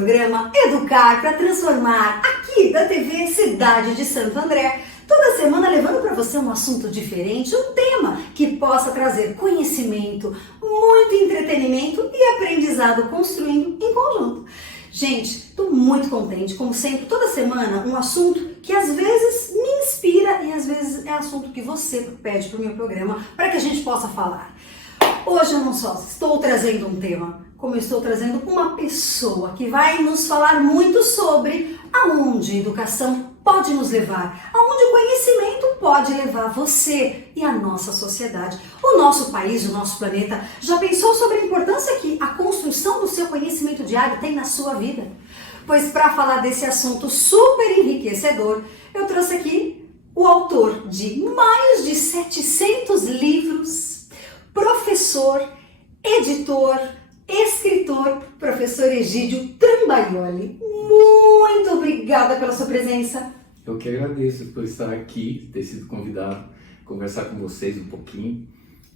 programa Educar para Transformar, aqui da TV Cidade de Santo André. Toda semana levando para você um assunto diferente, um tema que possa trazer conhecimento, muito entretenimento e aprendizado construindo em conjunto. Gente, estou muito contente, como sempre, toda semana um assunto que às vezes me inspira e às vezes é assunto que você pede para o meu programa para que a gente possa falar. Hoje eu não só estou trazendo um tema, como eu estou trazendo uma pessoa que vai nos falar muito sobre aonde a educação pode nos levar, aonde o conhecimento pode levar você e a nossa sociedade, o nosso país, o nosso planeta. Já pensou sobre a importância que a construção do seu conhecimento diário tem na sua vida? Pois para falar desse assunto super enriquecedor, eu trouxe aqui o autor de mais de 700 livros, professor, editor, escritor, professor Egídio Trambaioli. Muito obrigada pela sua presença. Eu que agradeço por estar aqui, ter sido convidado a conversar com vocês um pouquinho,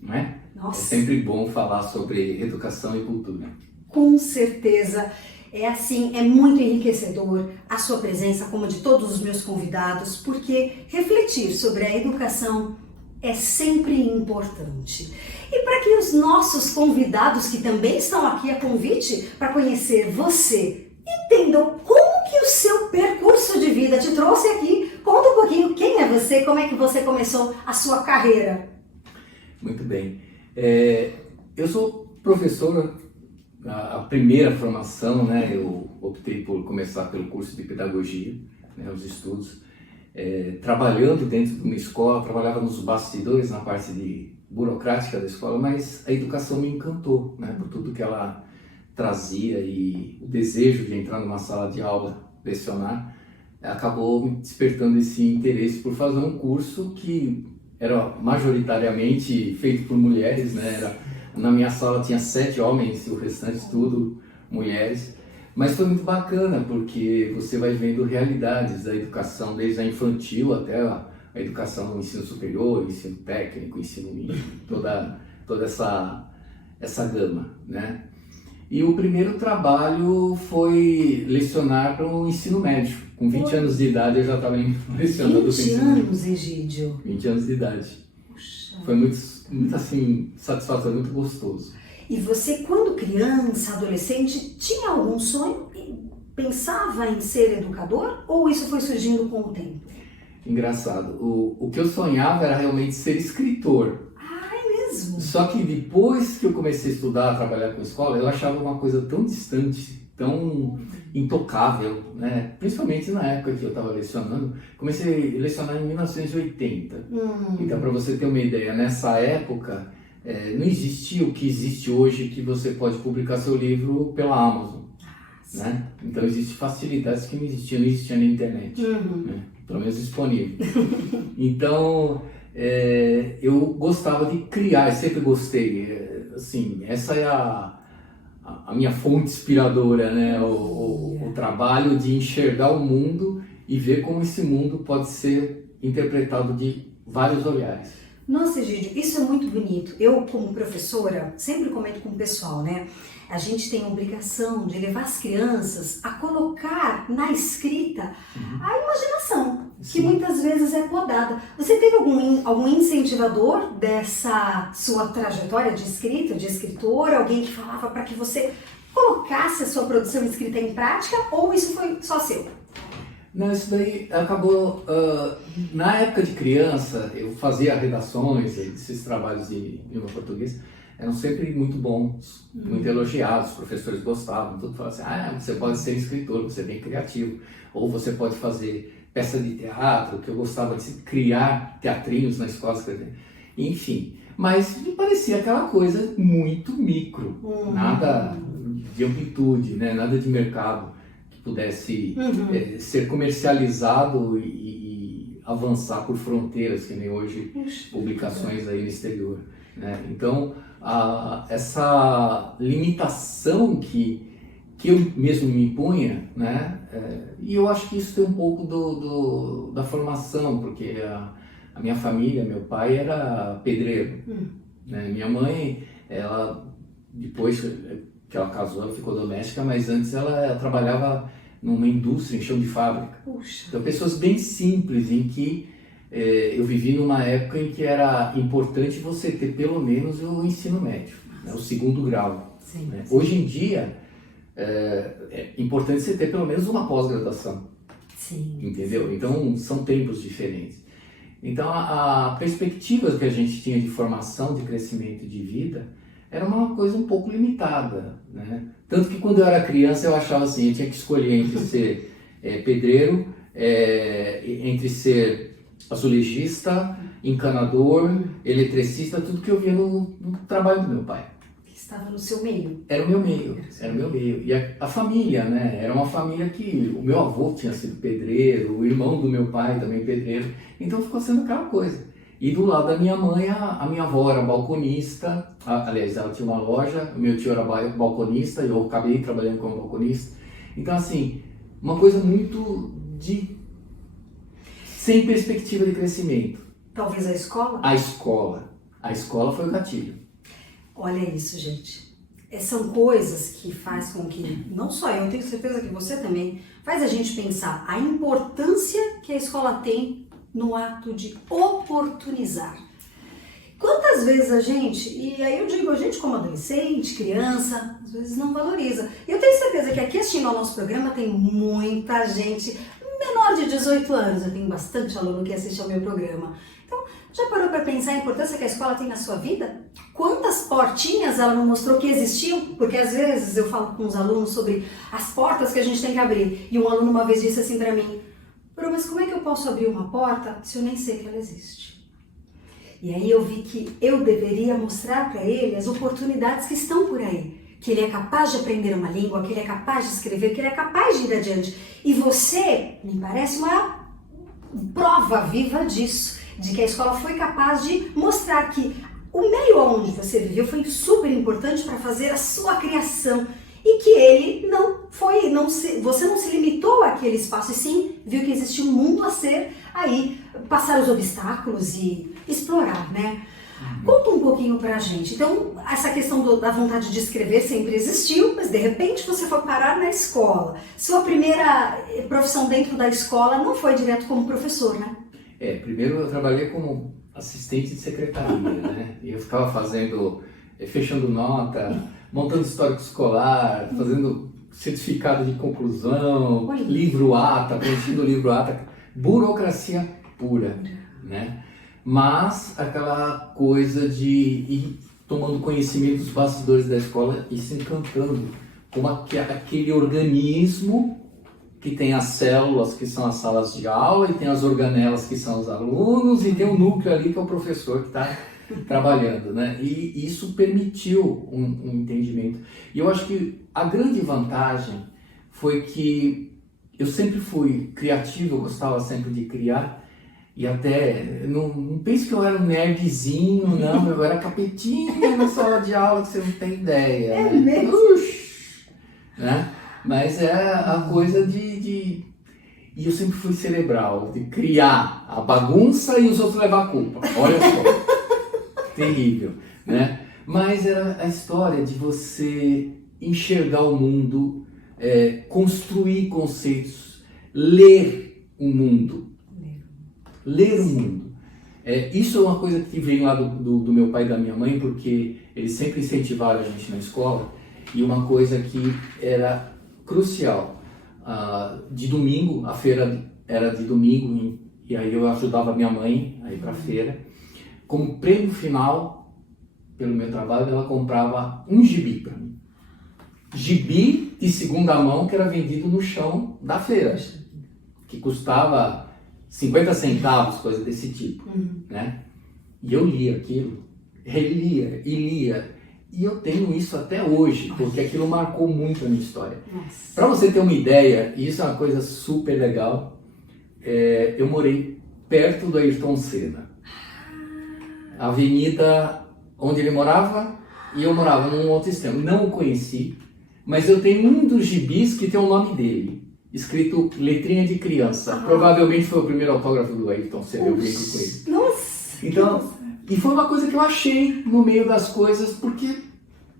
não é? Nossa. É sempre bom falar sobre educação e cultura. Com certeza. É assim, é muito enriquecedor a sua presença, como a de todos os meus convidados, porque refletir sobre a educação é sempre importante. E para que os nossos convidados, que também estão aqui a convite para conhecer você, entendam como que o seu percurso de vida te trouxe aqui, conta um pouquinho quem é você, como é que você começou a sua carreira. Muito bem. Eu sou professor, a primeira formação, né? Eu optei por começar pelo curso de pedagogia, né, os estudos. Trabalhando dentro de uma escola, trabalhava nos bastidores, na parte burocrática da escola, mas a educação me encantou, né, por tudo que ela trazia, e o desejo de entrar numa sala de aula, lecionar, acabou me despertando esse interesse por fazer um curso que era majoritariamente feito por mulheres, né? Na minha sala tinha 7 homens e o restante tudo mulheres. Mas foi muito bacana, porque você vai vendo realidades da educação, desde a infantil até a educação no ensino superior, ensino técnico, ensino mínimo, toda essa gama, né? E o primeiro trabalho foi lecionar para o ensino médio. Com 20 anos de idade eu já estava lecionando. 20 anos, Egídio? 20 anos de idade. Puxa. Foi muito assim, satisfatório, muito gostoso. E você, quando criança, adolescente, tinha algum sonho? Pensava em ser educador? Ou isso foi surgindo com o tempo? Engraçado. O que eu sonhava era realmente ser escritor. Ah, é mesmo? Só que depois que eu comecei a estudar, a trabalhar com escola, eu achava uma coisa tão distante, tão intocável, né? Principalmente na época que eu estava lecionando. Comecei a lecionar em 1980. Então, para você ter uma ideia, nessa época não existia o que existe hoje, que você pode publicar seu livro pela Amazon, né? Então existem facilidades que não existiam na internet, né? Pelo menos disponível. Então eu gostava de criar, eu sempre gostei, assim, essa é a minha fonte inspiradora, né? O trabalho de enxergar o mundo e ver como esse mundo pode ser interpretado de vários olhares. Nossa, Egídio, isso é muito bonito. Eu, como professora, sempre comento com o pessoal, né? A gente tem a obrigação de levar as crianças a colocar na escrita a imaginação, que muitas vezes é podada. Você teve algum incentivador dessa sua trajetória de escrita, de escritora? Alguém que falava para que você colocasse a sua produção escrita em prática? Ou isso foi só seu? Não, isso daí acabou, na época de criança, eu fazia redações, esses trabalhos de língua portuguesa eram sempre muito bons, muito elogiados, os professores gostavam, tudo falavam assim, você pode ser escritor, você é bem criativo, ou você pode fazer peça de teatro, que eu gostava de criar teatrinhos na escola, enfim, mas me parecia aquela coisa muito micro, nada de amplitude, né? Nada de mercado pudesse ser comercializado e avançar por fronteiras, que nem hoje publicações aí no exterior, né? Então, essa limitação que eu mesmo me impunha, né? E eu acho que isso tem um pouco da formação, porque a minha família, meu pai era pedreiro, né? Minha mãe, ela depois que ela casou, ela ficou doméstica, mas antes ela trabalhava numa indústria, em chão de fábrica. Puxa. Então, pessoas bem simples, em que eu vivi numa época em que era importante você ter pelo menos o ensino médio, né, o segundo grau. Sim, Né? sim. Hoje em dia, é importante você ter pelo menos uma pós-graduação, Sim. entendeu? Então, são tempos diferentes. Então, a perspectiva que a gente tinha de formação, de crescimento de vida, era uma coisa um pouco limitada, né? Tanto que quando eu era criança eu achava assim, eu tinha que escolher entre ser pedreiro, entre ser azulejista, encanador, eletricista, tudo que eu via no trabalho do meu pai. Que estava no seu meio. Era o meu meio, era o meu meio. E a família, né? Era uma família que o meu avô tinha sido pedreiro, o irmão do meu pai também pedreiro, então ficou sendo aquela coisa. E do lado da minha mãe, a minha avó era balconista, aliás, ela tinha uma loja, o meu tio era balconista, e eu acabei trabalhando como balconista. Então, assim, uma coisa muito sem perspectiva de crescimento. Talvez a escola? A escola foi o gatilho. Olha isso, gente. São coisas que faz com que, não só eu, tenho certeza que você também, faz a gente pensar a importância que a escola tem no ato de oportunizar. Quantas vezes a gente, e aí eu digo a gente como adolescente, criança, às vezes não valoriza. E eu tenho certeza que aqui assistindo ao nosso programa tem muita gente menor de 18 anos, eu tenho bastante aluno que assiste ao meu programa. Então, já parou para pensar a importância que a escola tem na sua vida? Quantas portinhas ela não mostrou que existiam? Porque às vezes eu falo com os alunos sobre as portas que a gente tem que abrir. E um aluno uma vez disse assim para mim, mas como é que eu posso abrir uma porta se eu nem sei que ela existe? E aí eu vi que eu deveria mostrar para ele as oportunidades que estão por aí. Que ele é capaz de aprender uma língua, que ele é capaz de escrever, que ele é capaz de ir adiante. E você, me parece uma prova viva disso, de que a escola foi capaz de mostrar que o meio onde você viveu foi super importante para fazer a sua criação. E que ele você não se limitou àquele espaço, e sim viu que existia um mundo a ser aí, passar os obstáculos e explorar, né? Conta um pouquinho pra gente. Então, essa questão da vontade de escrever sempre existiu, mas de repente você foi parar na escola. Sua primeira profissão dentro da escola não foi direto como professor, né? Primeiro eu trabalhei como assistente de secretaria, né? E eu ficava fechando nota, montando histórico escolar, fazendo certificado de conclusão, livro ata, preenchendo o livro ata, burocracia pura, né? Mas aquela coisa de ir tomando conhecimento dos bastidores da escola e se encantando com aquele organismo que tem as células, que são as salas de aula, e tem as organelas, que são os alunos, e tem o núcleo ali, que é o professor que está trabalhando, né? E isso permitiu um entendimento. E eu acho que a grande vantagem foi que eu sempre fui criativo, eu gostava sempre de criar, e até, não pense que eu era um nerdzinho, não, eu era capetinha na sala de aula, que você não tem ideia. É né? mesmo? Né? Mas é a coisa E eu sempre fui cerebral, de criar a bagunça e os outros levar a culpa. Olha só, terrível, né? Mas era a história de você enxergar o mundo, construir conceitos, ler o mundo. Ler o mundo. Isso é uma coisa que vem lá do meu pai e da minha mãe, porque eles sempre incentivaram a gente na escola, e uma coisa que era crucial. De domingo, a feira era de domingo, e aí eu ajudava a minha mãe a ir para a feira. Como prêmio final, pelo meu trabalho, ela comprava um gibi para mim. Gibi de segunda mão que era vendido no chão da feira, que custava 50 centavos, coisa desse tipo, né? E eu lia aquilo, relia e lia. E eu tenho isso até hoje, porque aquilo marcou muito a minha história. Para você ter uma ideia, e isso é uma coisa super legal, eu morei perto do Ayrton Senna. A avenida onde ele morava, e eu morava num outro extremo. Não o conheci, mas eu tenho um dos gibis que tem o nome dele, escrito letrinha de criança. Provavelmente foi o primeiro autógrafo do Ayrton Senna, eu brinco com ele. Nossa! Então, e foi uma coisa que eu achei no meio das coisas, porque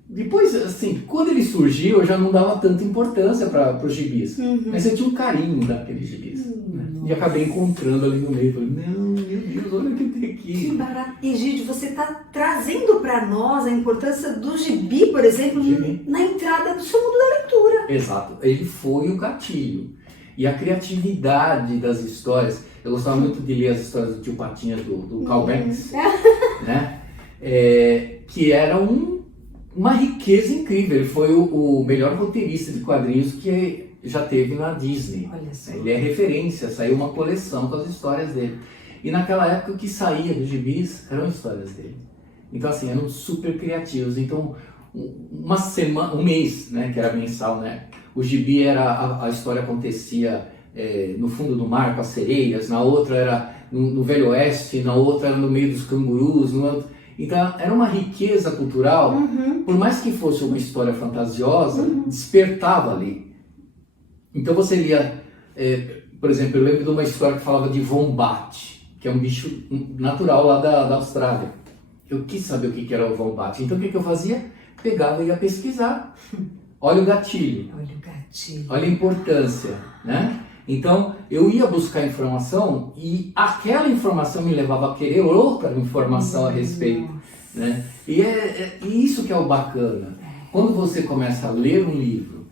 Depois, assim, quando ele surgiu, eu já não dava tanta importância para os gibis. Mas eu tinha um carinho daqueles gibis. Né? E acabei encontrando ali no meio. Falei, não, meu Deus, olha o que tem aqui. Que barato. Egídio, você está trazendo para nós a importância do gibi, por exemplo, na entrada do seu mundo da leitura. Exato. Ele foi o gatilho. E a criatividade das histórias. Eu gostava muito de ler as histórias do Tio Patinhas, do Carl Banks, né? Que era uma riqueza incrível. Ele foi o melhor roteirista de quadrinhos que já teve na Disney. Olha só. Ele é referência, saiu uma coleção com as histórias dele. E naquela época o que saía dos gibis eram histórias dele. Então assim, eram super criativos. Então uma semana, um mês, né, que era mensal, né? O gibi era, a história acontecia no fundo do mar com as sereias, na outra era no Velho Oeste, na outra era no meio dos cangurus, então era uma riqueza cultural, por mais que fosse uma história fantasiosa, despertava ali. Então você lia, por exemplo, eu lembro de uma história que falava de wombat, que é um bicho natural lá da Austrália. Eu quis saber o que era o wombat, então o que eu fazia? Pegava e ia pesquisar. Olha o gatilho. Olha o gatilho. Olha a importância, né? Então, eu ia buscar informação e aquela informação me levava a querer outra informação a respeito, né? E isso que é o bacana. Quando você começa a ler um livro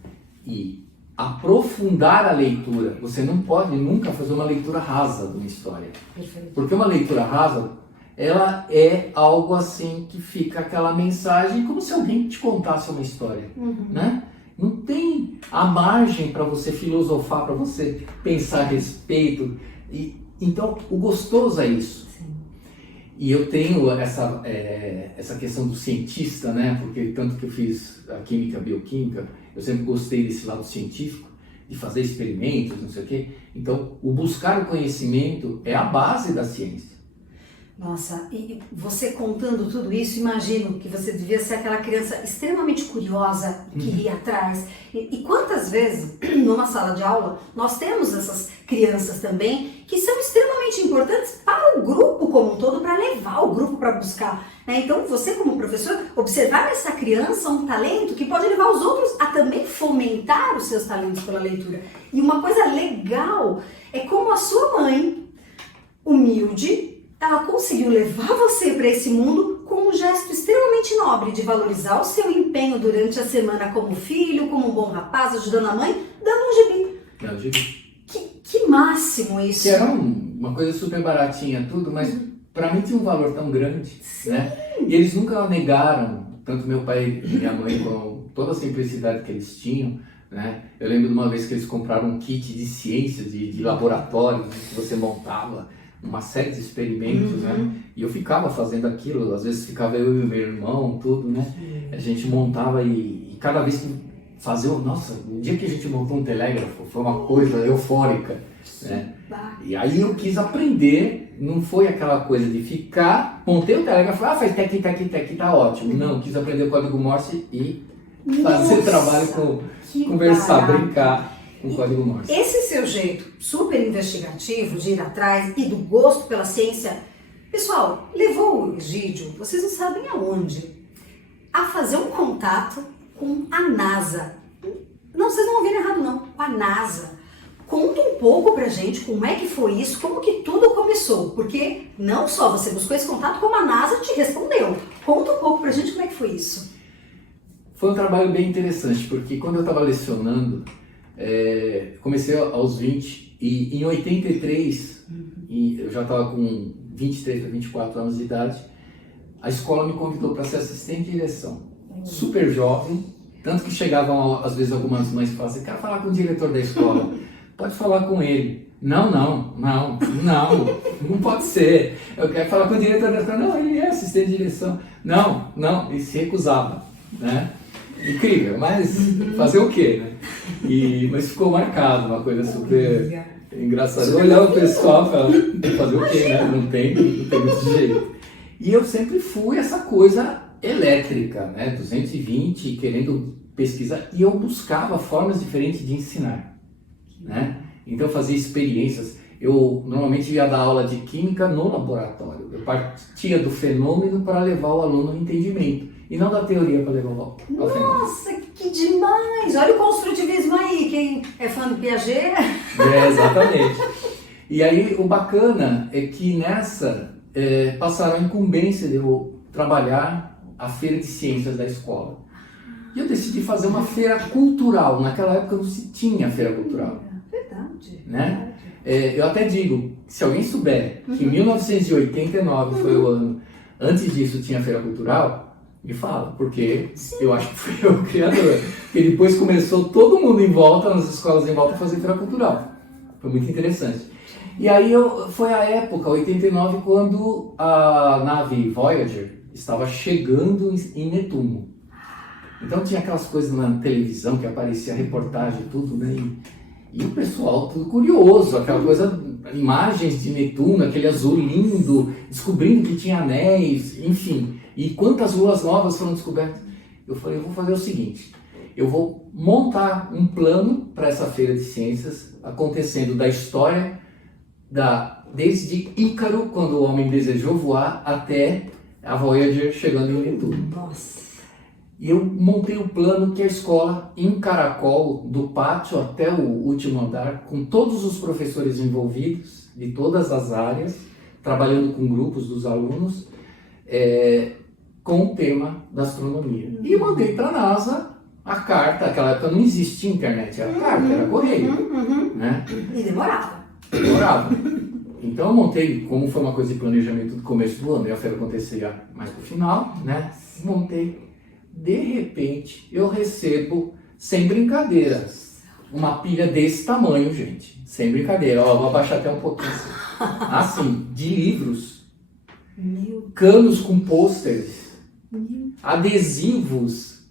e aprofundar a leitura, você não pode nunca fazer uma leitura rasa de uma história. Perfeito. Porque uma leitura rasa, ela é algo assim que fica aquela mensagem como se alguém te contasse uma história, né? Não tem a margem para você filosofar, para você pensar a respeito. Então, o gostoso é isso. Sim. E eu tenho essa questão do cientista, né? Porque tanto que eu fiz a química, a bioquímica, eu sempre gostei desse lado científico, de fazer experimentos, não sei o quê. Então, o buscar o conhecimento é a base da ciência. Nossa, e você contando tudo isso, imagino que você devia ser aquela criança extremamente curiosa que ia atrás. E quantas vezes, numa sala de aula, nós temos essas crianças também que são extremamente importantes para o grupo como um todo, para levar o grupo para buscar. Né? Então, você como professor, observar nessa criança um talento que pode levar os outros a também fomentar os seus talentos pela leitura. E uma coisa legal é como a sua mãe, humilde, ela conseguiu levar você para esse mundo com um gesto extremamente nobre de valorizar o seu empenho durante a semana como filho, como um bom rapaz, ajudando a mãe, dando um gibi. Que máximo isso! Que era uma coisa super baratinha, tudo, mas para mim tinha um valor tão grande, né? E eles nunca negaram, tanto meu pai e minha mãe, com toda a simplicidade que eles tinham, né? Eu lembro de uma vez que eles compraram um kit de ciências, de laboratório, que você montava uma série de experimentos, né? E eu ficava fazendo aquilo, às vezes ficava eu e meu irmão, tudo, né? A gente montava e cada vez que fazia, nossa, o dia que a gente montou um telégrafo foi uma coisa eufórica, né? E aí eu quis aprender, não foi aquela coisa de ficar, montei o telégrafo, faz tequi, tequi, tequi, tá ótimo. Não, eu quis aprender o código Morse e fazer trabalho conversar, brincar com o código Morse. Esse seu jeito super investigativo de ir atrás e do gosto pela ciência, pessoal, levou o Egídio, vocês não sabem aonde, a fazer um contato com a NASA. Não, vocês não ouviram errado não, com a NASA. Conta um pouco pra gente como é que foi isso, como que tudo começou, porque não só você buscou esse contato, como a NASA te respondeu. Conta um pouco pra gente como é que foi isso. Foi um trabalho bem interessante, porque quando eu estava lecionando, comecei aos 20 e em 83, e eu já estava com 23 a 24 anos de idade, a escola me convidou para ser assistente de direção. Super jovem, tanto que chegavam às vezes algumas mães e falavam assim, quero falar com o diretor da escola, pode falar com ele. Não pode ser. Eu quero falar com o diretor da escola, não, ele é assistente de direção. Não, ele se recusava, né? Incrível, mas fazer o quê, né? Mas ficou marcado, uma coisa super engraçada. Eu olhava o pessoal e falava, fazer o quê, né? Não tem muito jeito. E eu sempre fui essa coisa elétrica, né? 220, querendo pesquisar. E eu buscava formas diferentes de ensinar, né? Então eu fazia experiências. Eu normalmente ia dar aula de química no laboratório. Eu partia do fenômeno para levar o aluno ao entendimento. e não da teoria para levar ao final. Nossa, que demais! Olha o construtivismo aí, quem é fã do Piaget. Exatamente. E aí o bacana é que nessa passaram a incumbência de eu trabalhar a feira de ciências da escola. E eu decidi fazer uma feira cultural. Naquela época não se tinha feira cultural. Verdade. Né? Eu até digo, se alguém souber que em 1989 foi o ano, antes disso tinha feira cultural, me fala, porque eu acho que fui eu o criador. Porque depois começou todo mundo em volta, nas escolas em volta, a fazer feira cultural. Foi muito interessante. E aí foi a época, 89, quando a nave Voyager estava chegando em Netuno. Então tinha aquelas coisas na televisão que aparecia reportagem e tudo, né? E o pessoal tudo curioso, aquela coisa, imagens de Netuno, aquele azul lindo, descobrindo que tinha anéis, enfim. E quantas luas novas foram descobertas. Eu falei, eu vou fazer o seguinte, eu vou montar um plano para essa feira de ciências, acontecendo da história, desde Ícaro, quando o homem desejou voar, até a Voyager chegando em Netuno. Nossa. E eu montei o plano que a escola, em caracol, do pátio até o último andar, com todos os professores envolvidos, de todas as áreas, trabalhando com grupos dos alunos, com o tema da astronomia. E eu mandei para a NASA a carta, naquela época não existia internet, era carta, era correio. Né? E demorava. Demorava. Então eu montei, como foi uma coisa de planejamento do começo do ano, e a feira acontecia mais pro final, né? Montei. De repente, eu recebo, sem brincadeira, uma pilha desse tamanho, gente. Sem brincadeira. Ó, vou abaixar até um pouquinho assim, de livros, canos com pôsteres, adesivos,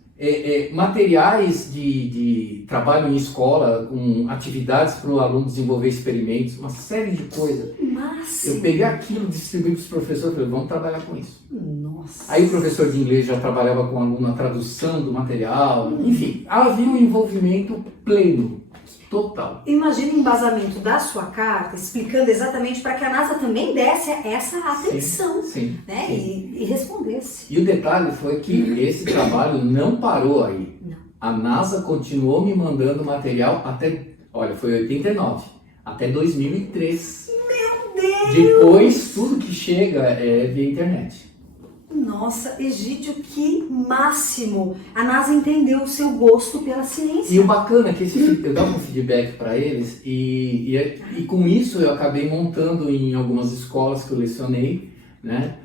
materiais de trabalho em escola, com atividades para o aluno desenvolver experimentos, uma série de coisas. Máximo. Eu peguei aquilo, distribuí para os professores e falei, vamos trabalhar com isso. Nossa. Aí o professor de inglês já trabalhava com o aluno na tradução do material, enfim, havia um envolvimento pleno, total. Imagina o embasamento da sua carta, explicando exatamente para que a NASA também desse essa atenção, sim, né? Sim. E respondesse. E o detalhe foi que esse trabalho não parou aí. Não. A NASA continuou me mandando material até, olha, foi 89, até 2003. Meu Deus! Depois, tudo que chega é via internet. Nossa, Egídio, que máximo! A NASA entendeu o seu gosto pela ciência. E o bacana é que eu dava um feedback para eles e com isso eu acabei montando em algumas escolas que eu lecionei, né,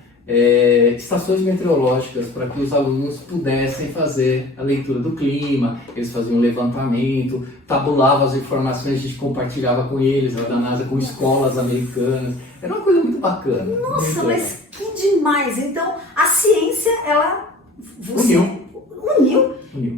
estações meteorológicas para que os alunos pudessem fazer a leitura do clima, eles faziam um levantamento, tabulavam as informações, a gente compartilhava com eles, lá da NASA, com escolas americanas. Era uma coisa muito bacana. Nossa, muito mas que demais! Então, a ciência, ela... Uniu. Uniu.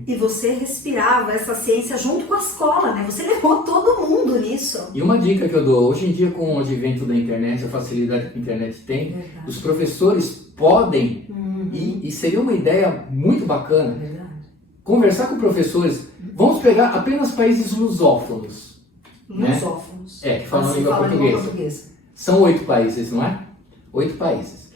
E você respirava essa ciência junto com a escola, né? Você levou todo mundo nisso. E uma dica que eu dou, hoje em dia com o advento da internet, a facilidade que a internet tem, Verdade. os professores podem, e seria uma ideia muito bacana, Verdade. conversar com professores, vamos pegar apenas países lusófonos, Lusófonos. que falam Assim, língua fala portuguesa. São 8 países, não é? 8 países.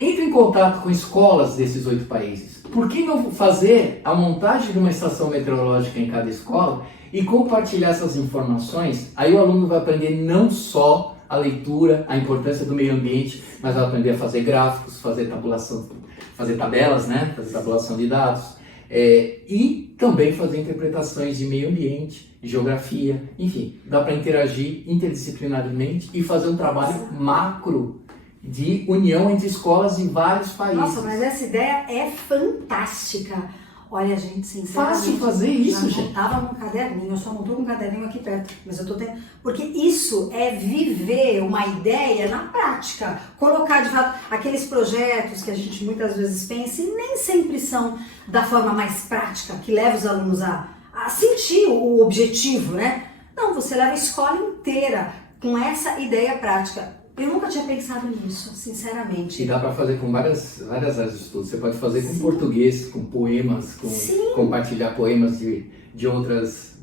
Entre em contato com escolas desses 8 países. Por que não fazer a montagem de uma estação meteorológica em cada escola e compartilhar essas informações? Aí o aluno vai aprender não só a leitura, a importância do meio ambiente, mas vai aprender a fazer gráficos, fazer tabulação, fazer tabelas, né? Fazer tabulação de dados. E também fazer interpretações de meio ambiente, geografia, enfim, dá para interagir interdisciplinarmente e fazer um trabalho macro de união entre escolas em vários países. Nossa, mas essa ideia é fantástica. Olha, gente, sinceramente... Fácil fazer isso, gente. Eu tava num caderninho, eu só não tô com um caderninho aqui perto, mas eu tô tendo... Porque isso é viver uma ideia na prática. Colocar, de fato, aqueles projetos que a gente muitas vezes pensa e nem sempre são da forma mais prática, que leva os alunos a sentir o objetivo, né? Não, você leva a escola inteira com essa ideia prática. Eu nunca tinha pensado nisso, sinceramente. E dá para fazer com várias áreas de estudo. Você pode fazer com português, com poemas, com compartilhar poemas de outras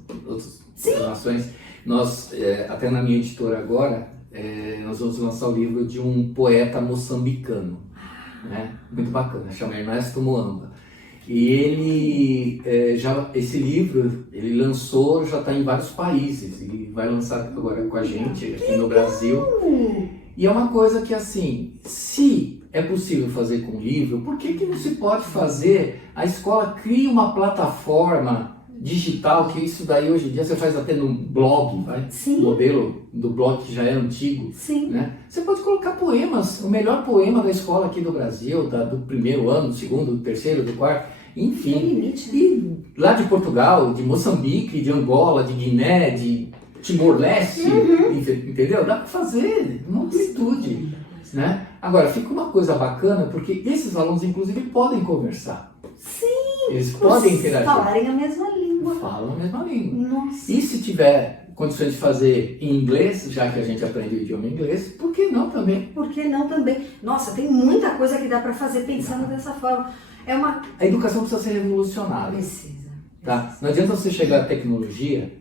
nações. Nós, até na minha editora agora, nós vamos lançar o livro de um poeta moçambicano. né? Muito bacana, chama Ernesto Muamba. E ele, esse livro, ele lançou, já está em vários países, e vai lançar agora com a gente aqui no Brasil. E é uma coisa que, assim, se é possível fazer com livro, por que não se pode fazer? A escola cria uma plataforma digital, que isso daí hoje em dia você faz até no blog, vai? Sim. O modelo do blog que já é antigo. Sim. Né? Você pode colocar poemas, o melhor poema da escola aqui do Brasil, do primeiro ano, do segundo, do terceiro, do quarto, enfim. Tem limite, né? E lá de Portugal, de Moçambique, de Angola, de Guiné, de Timor-Leste, entendeu? Dá para fazer uma amplitude, né? Agora, fica uma coisa bacana, porque esses alunos, inclusive, podem conversar. Sim! Eles podem interagir. Falarem a mesma língua. Falam a mesma língua. Nossa. E se tiver condições de fazer em inglês, já que a gente aprende o idioma inglês, por que não também? Por que não também? Nossa, tem muita coisa que dá para fazer pensando dessa forma. A educação precisa ser revolucionária. Precisa. Tá? Não adianta você chegar à tecnologia,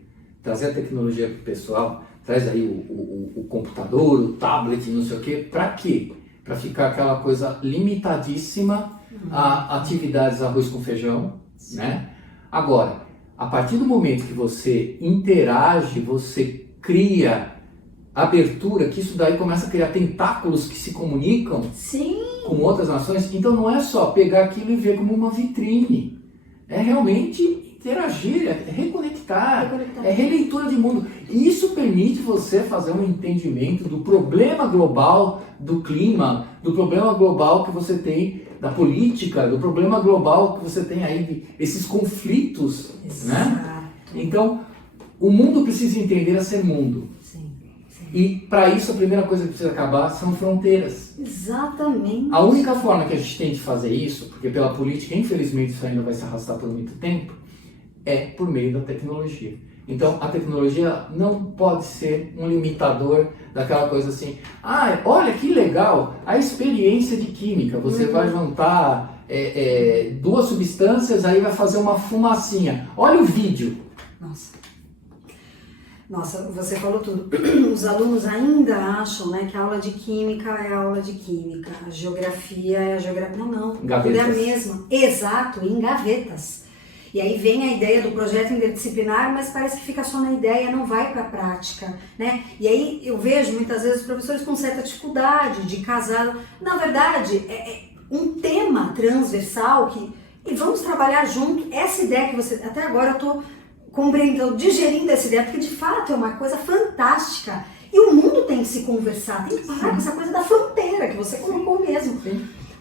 trazer a tecnologia para o pessoal, traz aí o computador, o tablet, não sei o quê. Para quê? Para ficar aquela coisa limitadíssima a atividades arroz com feijão, né? Agora, a partir do momento que você interage, você cria abertura, que isso daí começa a criar tentáculos que se comunicam com outras nações. Então não é só pegar aquilo e ver como uma vitrine, é realmente interagir, é reconectar, é releitura de mundo. E isso permite você fazer um entendimento do problema global do clima, do problema global que você tem da política, do problema global que você tem aí, esses conflitos, né? Então, o mundo precisa entender a ser mundo. E para isso a primeira coisa que precisa acabar são fronteiras. Exatamente. A única forma que a gente tem de fazer isso, porque pela política, infelizmente, isso ainda vai se arrastar por muito tempo, é por meio da tecnologia. Então, a tecnologia não pode ser um limitador daquela coisa assim, olha que legal, a experiência de química, você vai juntar duas substâncias, aí vai fazer uma fumacinha. Olha o vídeo. Nossa, você falou tudo. Os alunos ainda acham, né, que a aula de química é a aula de química, a geografia é a geografia. Não, gavetas. É a mesma. Exato, em gavetas. E aí vem a ideia do projeto interdisciplinar, mas parece que fica só na ideia, não vai para a prática, né? E aí eu vejo muitas vezes os professores com certa dificuldade de casar. Na verdade, é um tema transversal e vamos trabalhar junto. Essa ideia que você... Até agora eu estou compreendendo, digerindo essa ideia, porque de fato é uma coisa fantástica. E o mundo tem que se conversar, tem que parar com essa coisa da fronteira que você colocou mesmo.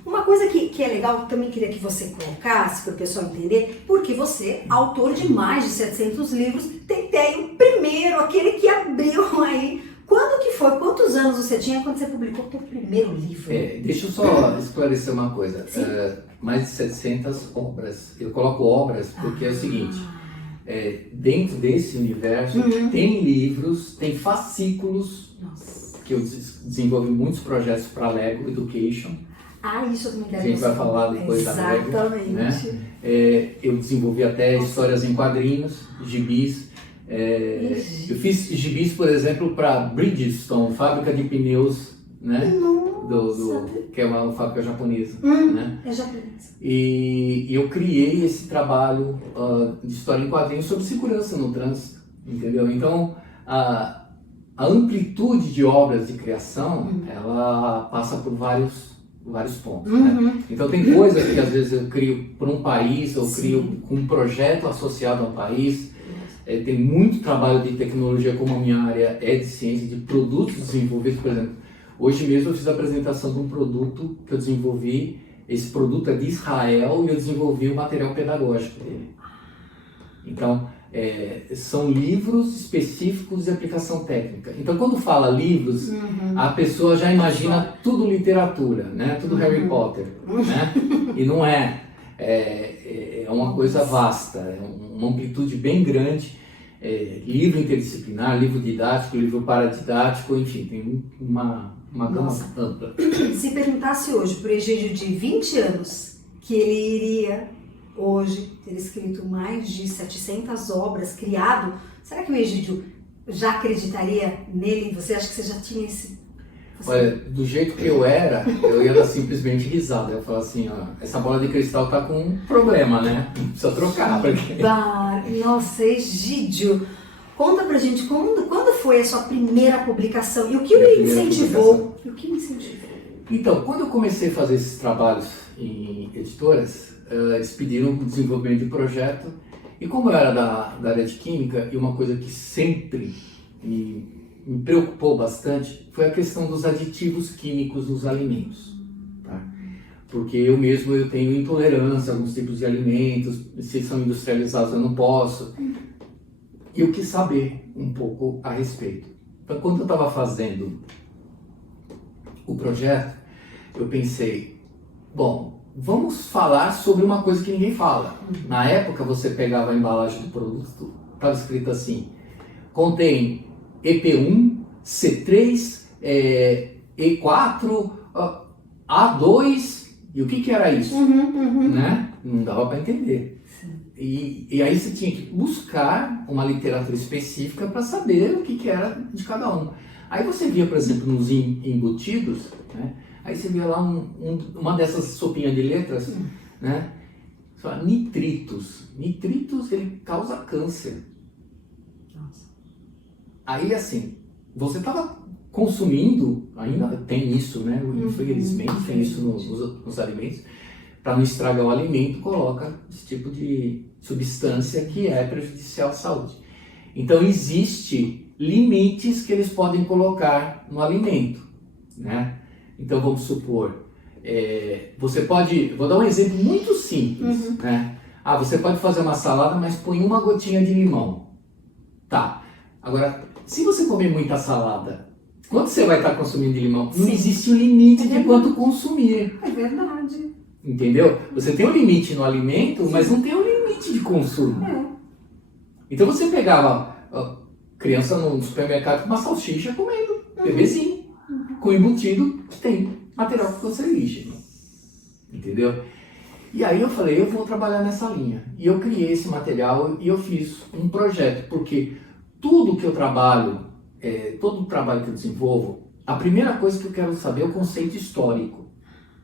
Uma coisa que é legal, também queria que você colocasse para o pessoal entender, porque você, autor de mais de 700 livros, tem o primeiro, aquele que abriu aí. Quando que foi? Quantos anos você tinha quando você publicou o seu primeiro livro? Deixa eu só esclarecer uma coisa. Mais de 700 obras. Eu coloco obras porque é o seguinte, dentro desse universo tem livros, tem fascículos, que eu desenvolvi muitos projetos para Lego Education. Isso eu também quero. A gente vai falar depois da Lego. Exatamente. Né? Eu desenvolvi até histórias em quadrinhos, gibis. Eu fiz gibis, por exemplo, para Bridgestone, fábrica de pneus, né? Que é uma fábrica japonesa. Né? É japonesa. E eu criei esse trabalho de história em quadrinhos sobre segurança no trânsito, entendeu? Então, a amplitude de obras de criação, ela passa por vários pontos, né? Então tem coisas que às vezes eu crio para um país, eu crio com um projeto associado a um país. Tem muito trabalho de tecnologia, como a minha área é de ciência, de produtos desenvolvidos. Por exemplo, hoje mesmo eu fiz a apresentação de um produto que eu desenvolvi. Esse produto é de Israel e eu desenvolvi o material pedagógico dele. Então, são livros específicos de aplicação técnica. Então, quando fala livros, a pessoa já imagina tudo literatura, né? Tudo Harry Potter, né? E não é. É uma coisa vasta, é uma amplitude bem grande. Livro interdisciplinar, livro didático, livro paradidático, enfim, tem uma gama ampla. Se perguntasse hoje, por Egídio de 20 anos, que ele iria hoje ter escrito mais de 700 obras, criado, será que o Egídio já acreditaria nele? Você acha que você já tinha esse Olha, do jeito que eu era, eu ia dar simplesmente risada. Eu falava assim, ó, essa bola de cristal tá com um problema, né? Precisa trocar. Porque... Nossa, Egídio, conta pra gente quando foi a sua primeira publicação e o que me incentivou? Então, quando eu comecei a fazer esses trabalhos em editoras, eles pediram o desenvolvimento de projeto. E como eu era da área de química, e uma coisa que sempre me preocupou bastante foi a questão dos aditivos químicos nos alimentos. Tá? Porque eu tenho intolerância a alguns tipos de alimentos, se são industrializados eu não posso. E eu quis saber um pouco a respeito. Então, quando eu estava fazendo o projeto, eu pensei, bom, vamos falar sobre uma coisa que ninguém fala. Na época, você pegava a embalagem do produto, estava escrito assim, contém EP1, C3, E4, A2, e o que era isso? Né? Não dava para entender. E aí você tinha que buscar uma literatura específica para saber o que era de cada um. Aí você via, por exemplo, nos embutidos, né? Aí você via lá uma dessas sopinhas de letras, né? Nitritos. Nitritos, ele causa câncer. Nossa. Aí, assim, você estava consumindo, ainda tem isso, né? Infelizmente tem isso nos alimentos. Para não estragar o alimento, coloca esse tipo de substância que é prejudicial à saúde. Então, existe limites que eles podem colocar no alimento, né? Então, vamos supor, você pode, vou dar um exemplo muito simples, né? Você pode fazer uma salada, mas põe uma gotinha de limão. Tá, agora, se você comer muita salada, quanto você vai estar consumindo de limão? Não existe um limite de quanto consumir. É verdade. Entendeu? Você tem um limite no alimento, mas não tem um limite de consumo. Então você pegava criança no supermercado com uma salsicha comendo, bebezinho, com embutido que tem material cancerígeno. Entendeu? E aí eu falei, eu vou trabalhar nessa linha. E eu criei esse material e eu fiz um projeto, porque tudo que eu trabalho, todo o trabalho que eu desenvolvo, a primeira coisa que eu quero saber é o conceito histórico.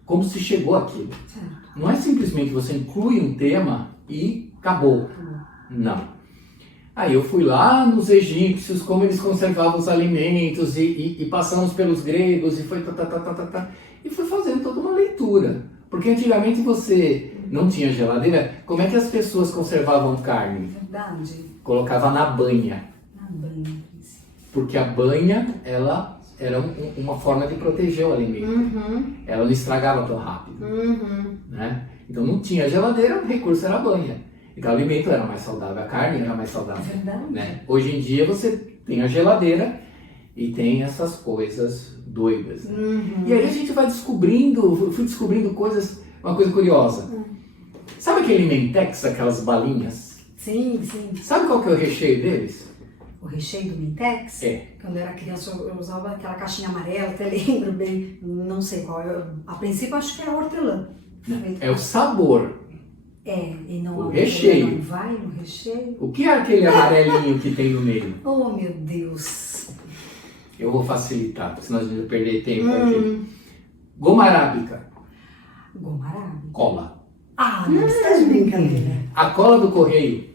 Como se chegou àquilo. Não é simplesmente você inclui um tema e acabou. Não. Aí eu fui lá nos egípcios, como eles conservavam os alimentos, e passamos pelos gregos, e foi e fui fazendo toda uma leitura. Porque antigamente você não tinha geladeira, como é que as pessoas conservavam carne? Verdade. Colocava na banha. Na banha. Porque a banha, ela era uma forma de proteger o alimento. Ela não estragava tão rápido. Né? Então não tinha geladeira, o recurso era a banha. Então o alimento era mais saudável, a carne era mais saudável. Né? Hoje em dia você tem a geladeira e tem essas coisas doidas. Né? E aí a gente vai descobrindo, fui descobrindo coisas, uma coisa curiosa. Sabe aquele Mentex, aquelas balinhas? Sim, sim. Sabe qual que é o recheio deles? O recheio do Mentex? Quando eu era criança eu usava aquela caixinha amarela, até lembro bem, não sei qual. A princípio acho que é hortelã. É o sabor. E não o recheio. Não vai no recheio. O que é aquele amarelinho que tem no meio? Oh, meu Deus. Eu vou facilitar, senão a gente vai perder tempo aqui. Goma arábica. Goma arábica? Cola. Não, você tá de brincadeira. A cola do correio.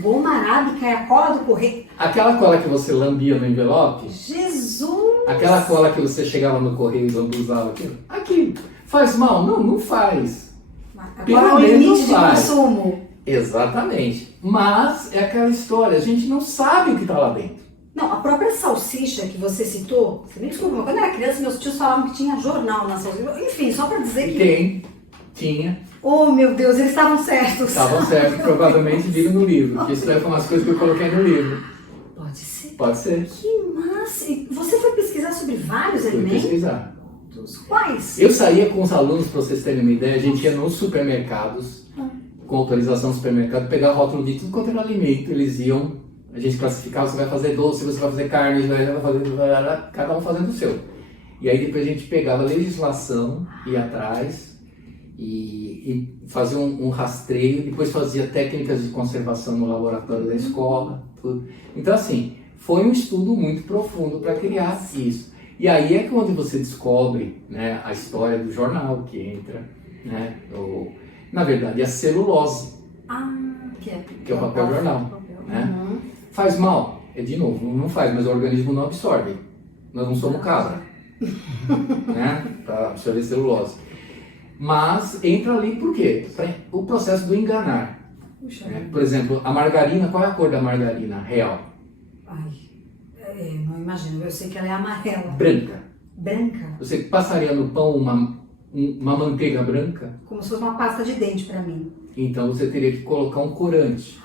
Goma arábica é a cola do correio? Aquela cola que você lambia no envelope? Jesus! Aquela cola que você chegava no correio e lambuzava aquilo? Aqui, faz mal? Não faz. Agora é o limite de consumo. Exatamente. Mas é aquela história, a gente não sabe o que está lá dentro. Não, a própria salsicha que você citou, você me desculpa, mas quando eu era criança, meus tios falavam que tinha jornal na salsicha. Enfim, só para dizer que... Tinha. Oh, meu Deus, eles estavam certos. Estavam certos, provavelmente viram no livro. Porque isso daí foi umas coisas que eu coloquei no livro. Pode ser. Pode ser. Que massa! E você foi pesquisar sobre vários alimentos? Fui pesquisar. Quais? Eu saía com os alunos, para vocês terem uma ideia, a gente ia nos supermercados, com autorização do supermercado, pegava o rótulo de tudo quanto era alimento, eles iam, a gente classificava, você vai fazer doce, você vai fazer carne, vai fazer, cada um fazendo o seu. E aí depois a gente pegava a legislação, ia atrás e fazia um rastreio, depois fazia técnicas de conservação no laboratório da escola, tudo. Então assim, foi um estudo muito profundo para criar isso. E aí é quando você descobre, né, a história do jornal que entra, né, na verdade a celulose, Que é o papel jornal, né? Uhum. Faz mal? De novo, não faz, mas o organismo não absorve. Nós não somos cabra, né, para absorver celulose. Mas entra ali por quê? O processo do enganar. Puxa, Né? Por exemplo, a margarina, qual é a cor da margarina real? Não imagino, eu sei que ela é amarela. Branca. Branca? Você passaria no pão uma manteiga branca? Como se fosse uma pasta de dente para mim. Então você teria que colocar um corante.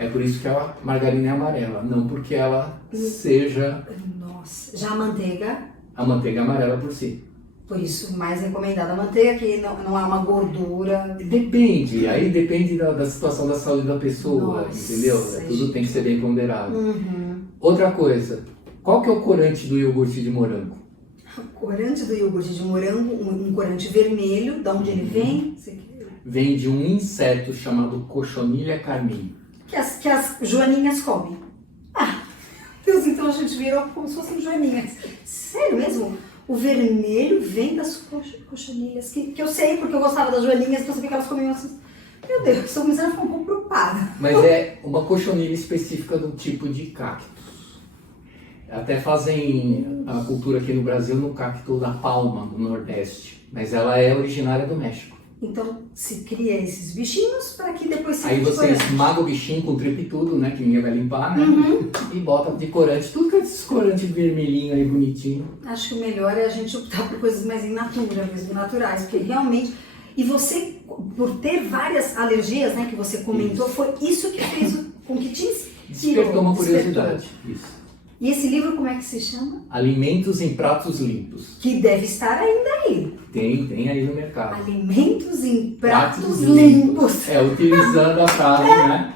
É por isso que a margarina é amarela, não porque ela seja... Nossa, já a manteiga é amarela por si. Por isso, mais recomendada a manteiga, que não há uma gordura. Depende, aí depende da situação da saúde da pessoa, Nossa, entendeu? Tudo tem que ser bem ponderado. Uhum. Outra coisa, qual que é o corante do iogurte de morango? O corante do iogurte de morango, um corante vermelho, de onde ele vem? Vem de um inseto chamado Cochonilha carmine. Que as joaninhas comem. Deus, então a gente virou como se fossem joaninhas. Sério mesmo? O vermelho vem das cochonilhas, que eu sei porque eu gostava das joaninhas, então eu sabia que elas comiam assim. Meu Deus, estou começando a ficar um pouco preocupada. Mas é uma cochonilha específica do tipo de cactus. Até fazem a cultura aqui no Brasil no cacto da palma, do Nordeste. Mas ela é originária do México. Então se cria esses bichinhos para que depois se... Aí você esmaga o bichinho com tripo e tudo, né? Que ninguém vai limpar, né? Uhum. E bota de corante. Tudo que é esses corantes vermelhinho aí, bonitinho. Acho que o melhor é a gente optar por coisas mais in natura, mesmo naturais. Porque realmente... E você, por ter várias alergias, né? Que você comentou, foi isso que fez com que te inspirou. Despertou uma curiosidade. Isso. E esse livro como é que se chama? Alimentos em Pratos Limpos. Que deve estar ainda aí. Tem aí no mercado. Alimentos em pratos limpos. Utilizando a frase, né?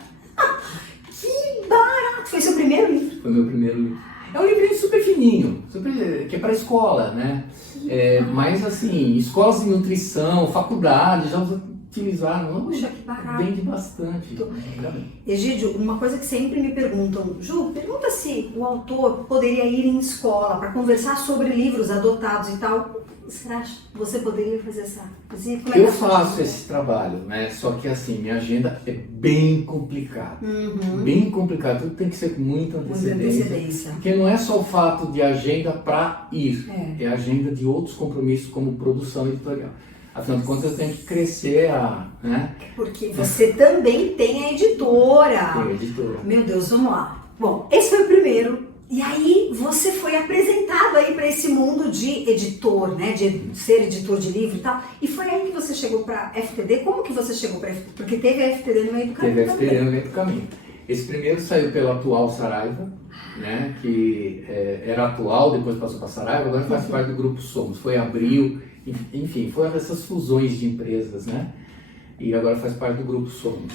Que barato! Foi seu primeiro livro? Foi meu primeiro livro. É um livrinho super fininho, que é para escola, né? Mas assim, escolas de nutrição, faculdade, já utilizaram. Puxa, que barato. Vende bastante. Egídio, uma coisa que sempre me perguntam, Ju, pergunta se o autor poderia ir em escola para conversar sobre livros adotados e tal. Será que você poderia fazer essa visita? Eu faço esse trabalho, né? Só que assim, minha agenda é bem complicada. Uhum. Bem complicada, tudo tem que ser com muita antecedência. Porque não é só o fato de agenda para ir, é agenda de outros compromissos como produção editorial. Afinal de contas, eu tenho que crescer né? Porque você também tem a editora. Tem a editora. Meu Deus, vamos lá. Bom, esse foi o primeiro. E aí você foi apresentado aí para esse mundo de editor, né? De ser editor de livro e tal. E foi aí que você chegou para FTD? Como que você chegou para FTD? Porque teve a FTD no meio do caminho. Teve a FTD no meio do caminho. Esse primeiro saiu pela Atual Saraiva, né? Que era Atual, depois passou para Saraiva, agora faz parte do Grupo Somos. Foi Abril, enfim, foi uma dessas fusões de empresas, né? E agora faz parte do Grupo Somos.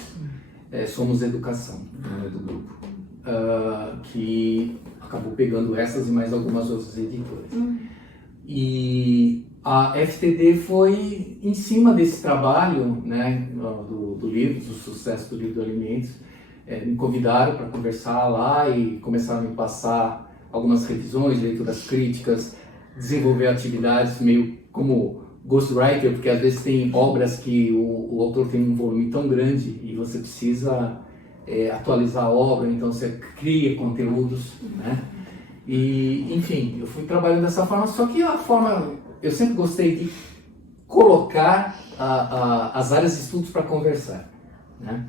Somos Educação, o nome do grupo. Que acabou pegando essas e mais algumas outras editoras. E a FTD foi em cima desse trabalho, né, do livro, do sucesso do livro do Alimentos. Me convidaram para conversar lá e começaram a me passar algumas revisões, leituras críticas, desenvolver atividades meio como ghostwriter, porque às vezes tem obras que o autor tem um volume tão grande e você precisa atualizar a obra, então você cria conteúdos, né? E, enfim, eu fui trabalhando dessa forma, só que eu sempre gostei de colocar as áreas de estudos para conversar, né?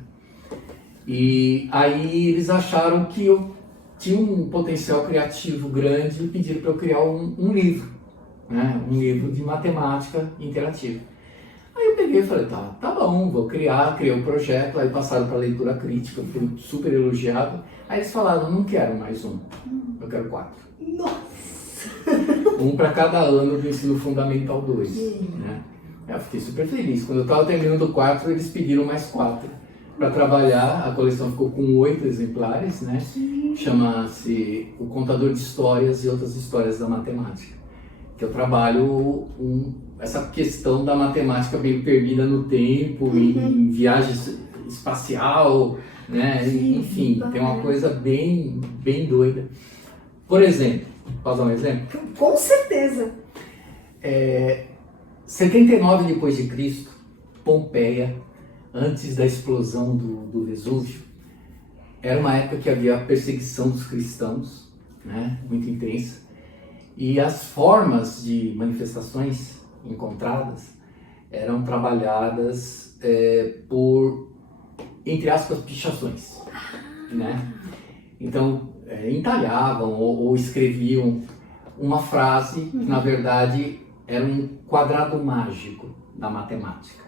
E aí eles acharam que eu tinha um potencial criativo grande e pediram para eu criar um livro, né? Um livro de matemática interativa. Aí eu peguei e falei, tá bom, vou criei o projeto, aí passaram para leitura crítica, fui super elogiado. Aí eles falaram, não quero mais um, eu quero 4. Nossa! Um para cada ano do ensino fundamental 2, né? Eu fiquei super feliz. Quando eu estava terminando o 4, eles pediram mais 4 para trabalhar. A coleção ficou com 8 exemplares, né? Chama-se O Contador de Histórias e Outras Histórias da Matemática. Que eu trabalho essa questão da matemática meio perdida no tempo, em viagem espacial, né? Enfim, tem uma coisa bem doida. Por exemplo, Posso dar um exemplo? Com certeza. 79 depois de Cristo, Pompeia, antes da explosão do Vesúvio, era uma época que havia perseguição dos cristãos, né, muito intensa, e as formas de manifestações encontradas eram trabalhadas por, entre aspas, pichações, né? Então, entalhavam ou escreviam uma frase que, na verdade, era um quadrado mágico da matemática.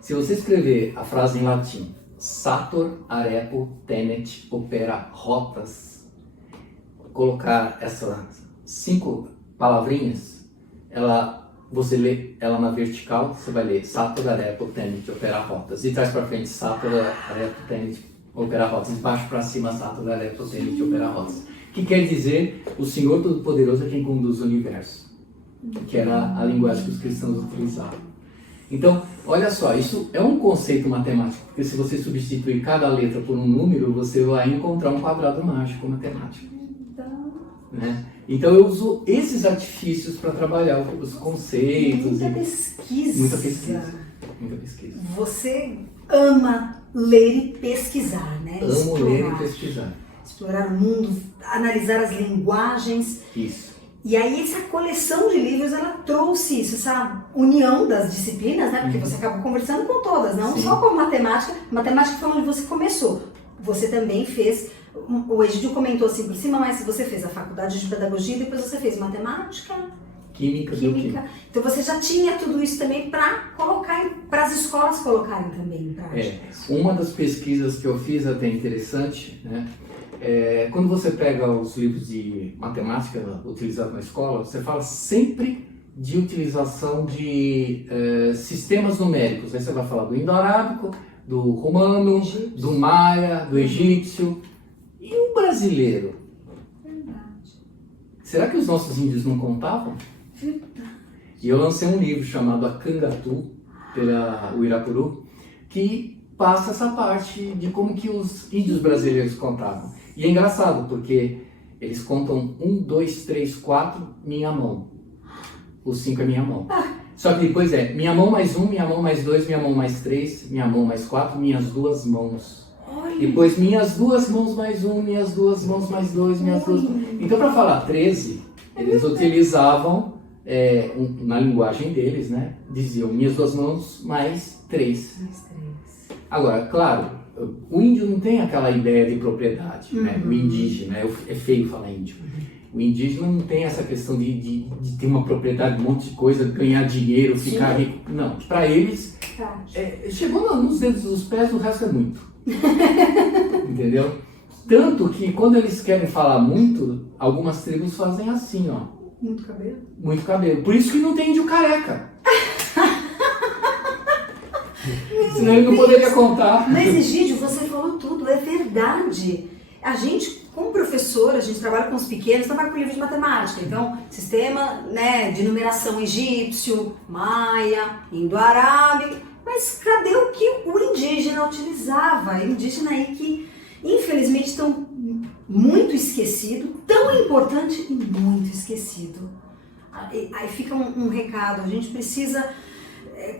Se você escrever a frase em latim, Sator arepo tenet opera rotas, colocar essas 5 palavrinhas, você lê ela na vertical, você vai ler Sator arepo tenet opera rotas. De trás para frente, Sator arepo tenet opera rotas. De baixo para cima, Sator arepo tenet opera rotas. Que quer dizer, o Senhor Todo-Poderoso é quem conduz o universo, que era a linguagem que os cristãos utilizavam. Então, olha só, isso é um conceito matemático, porque se você substituir cada letra por um número, você vai encontrar um quadrado mágico matemático. Né? Então, eu uso esses artifícios para trabalhar os conceitos. Muita pesquisa. Muita pesquisa. Muita pesquisa. Você ama ler e pesquisar, né? Amo ler e pesquisar. Explorar o mundo, analisar as linguagens. Isso. E aí essa coleção de livros, ela trouxe isso, essa união das disciplinas, né? Porque você acabou conversando com todas, não só com a matemática. Matemática foi onde você começou. Você também fez, o Egídio comentou assim por cima, mas você fez a faculdade de pedagogia e depois você fez matemática, química. Então você já tinha tudo isso também para colocar, para as escolas colocarem também em prática. Uma das pesquisas que eu fiz até interessante, né? Quando você pega os livros de matemática utilizados na escola, você fala sempre de utilização de sistemas numéricos. Aí você vai falar do indo-arábico, do romano, do maia, do egípcio. E o brasileiro? Verdade. Será que os nossos índios não contavam? Verdade. E eu lancei um livro chamado A Cangatu, pela Uirapuru, que passa essa parte de como que os índios brasileiros contavam. E é engraçado, porque eles contam 1, 2, 3, 4, minha mão. O 5 é minha mão. Só que depois minha mão mais 1, minha mão mais 2, minha mão mais 3, minha mão mais 4, minhas 2 mãos. Olha. Depois minhas 2 mãos mais 1, minhas 2 mãos mais 2, minhas 2... Então, para falar 13, eles utilizavam, na linguagem deles, né? Diziam minhas 2 mãos mais 3. Mais 3. Agora, claro, o índio não tem aquela ideia de propriedade, né? O indígena, é feio falar índio. O indígena não tem essa questão de ter uma propriedade, um monte de coisa, ganhar dinheiro, ficar rico. Não, para eles, chegou nos dedos dos pés, o resto é muito. Entendeu? Tanto que quando eles querem falar muito, algumas tribos fazem assim, ó. Muito cabelo? Muito cabelo. Por isso que não tem índio careca. Senão ele não poderia contar. Mas, Egídio, você falou tudo, é verdade. A gente, como professor, a gente trabalha com os pequenos, trabalha com livro de matemática. Então, sistema, né, de numeração egípcio, maia, indo-arábico. Mas cadê o que o indígena utilizava? Indígena aí que, infelizmente, estão muito esquecido, tão importante e muito esquecido. Aí fica um recado, a gente precisa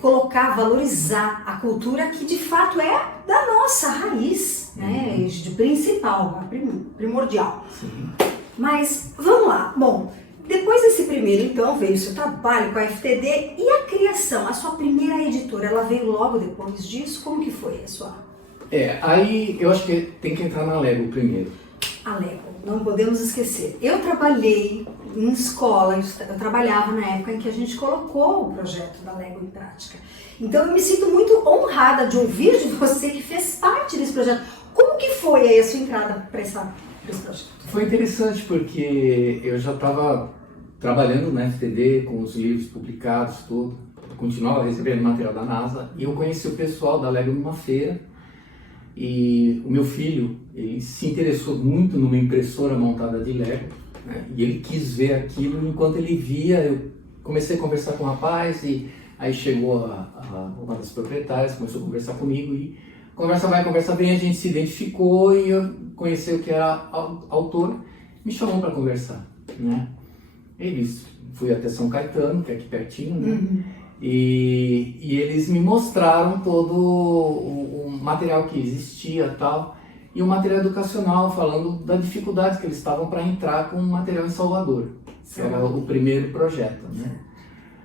colocar, valorizar a cultura que de fato é da nossa raiz, né, de principal, primordial. Sim. Mas vamos lá, bom, depois desse primeiro então veio o seu trabalho com a FTD e a criação, a sua primeira editora, ela veio logo depois disso? Como que foi a sua? Aí eu acho que tem que entrar na Lego primeiro. A Lego, não podemos esquecer. Eu trabalhei em escola, eu trabalhava na época em que a gente colocou o projeto da Lego em prática. Então eu me sinto muito honrada de ouvir de você que fez parte desse projeto. Como que foi aí a sua entrada para esse projeto? Foi interessante porque eu já estava trabalhando na FTD com os livros publicados, tudo. Eu continuava recebendo material da NASA e eu conheci o pessoal da Lego numa feira. E o meu filho, ele se interessou muito numa impressora montada de Lego, né? E ele quis ver aquilo. Enquanto ele via, eu comecei a conversar com o rapaz e aí chegou uma das proprietárias, começou a conversar comigo e conversa vai, conversa vem, a gente se identificou e eu conheci o que era autor me chamou para conversar, né? Eles fui até São Caetano, que é aqui pertinho, né? E eles me mostraram todo o material que existia tal, e o material educacional, falando da dificuldade que eles estavam para entrar com o material em Salvador, que era o primeiro projeto, né?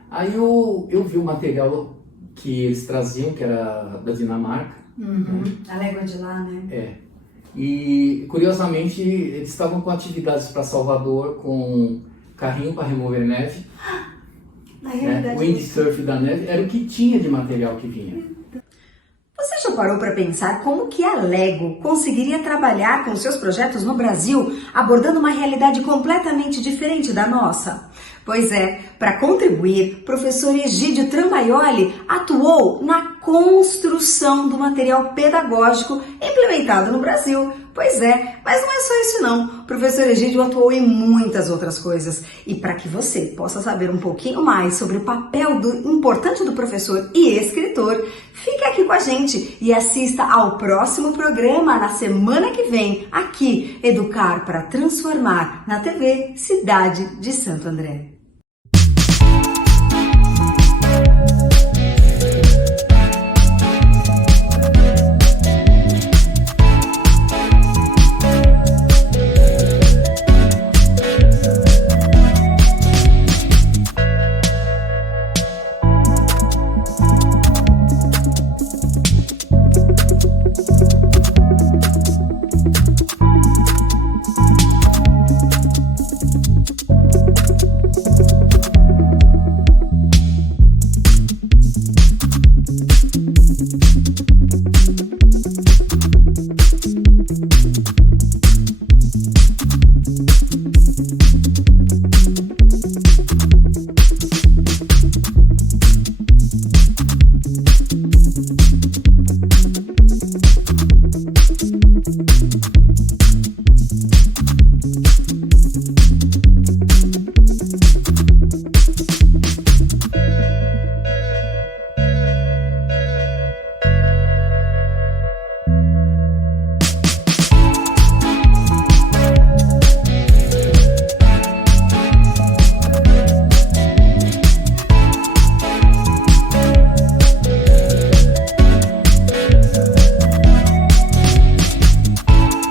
Aí eu vi o material que eles traziam, que era da Dinamarca. Né? A légua de lá, né? É. E, curiosamente, eles estavam com atividades para Salvador, com carrinho para remover neve, Na realidade, windsurf da neve, era o que tinha de material que vinha. Você já parou para pensar como que a Lego conseguiria trabalhar com seus projetos no Brasil, abordando uma realidade completamente diferente da nossa? Pois é, para contribuir, professor Egídio Tramaioli atuou na construção do material pedagógico implementado no Brasil. Pois é, mas não é só isso não. O professor Egídio atuou em muitas outras coisas. E para que você possa saber um pouquinho mais sobre o papel importante do professor e escritor, fique aqui com a gente e assista ao próximo programa na semana que vem, aqui, Educar para Transformar, na TV Cidade de Santo André.